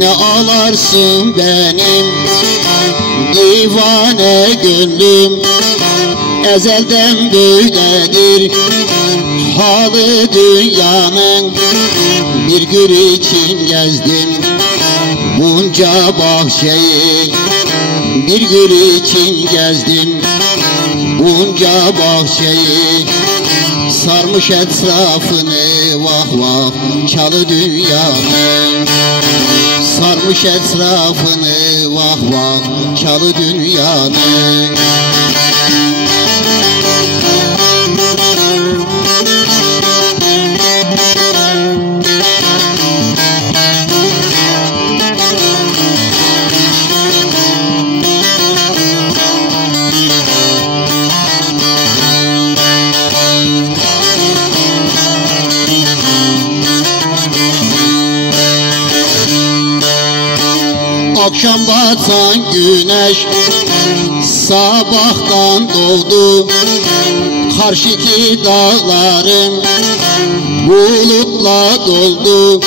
Ne ağlarsın benim divane gönlüm, ezelden böyledir halı dünyanın. Bir gül için gezdim bunca bahçeyi, bir gül için gezdim bunca bahçeyi. Sarmış etrafını vah vah çalı dünyanın, sarmış etrafını vah vah çalı dünyanın. Akşam batan güneş sabahtan doğdu, karşıki dağlarım bulutla doldu.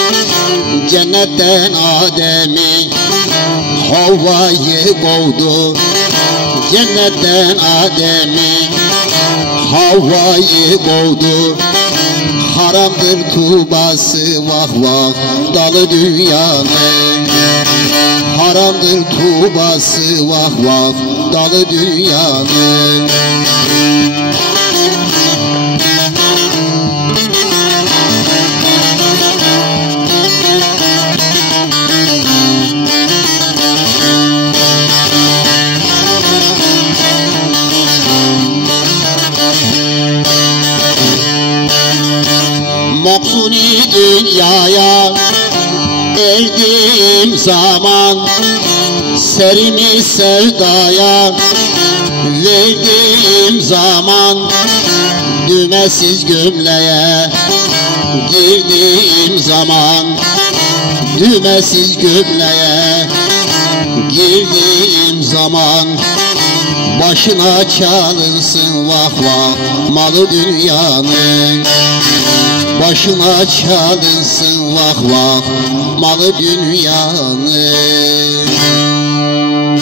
Cennetten Adem'i Havva'yı kovdu, cennetten Adem'i Havva'yı kovdu. Haramdır tubası vah vah dalı dünyanın, haramdır tubası vah vah dalı dünyanın. Maksuni dünyaya erdiğim zaman, serimi sevdaya verdiğim zaman, düğmesiz gömleğe girdiğim zaman, düğmesiz gömleğe girdiğim zaman, başına çalınsın vah vah malı dünyanın, başına çalınsın vah vah malı dünyanın.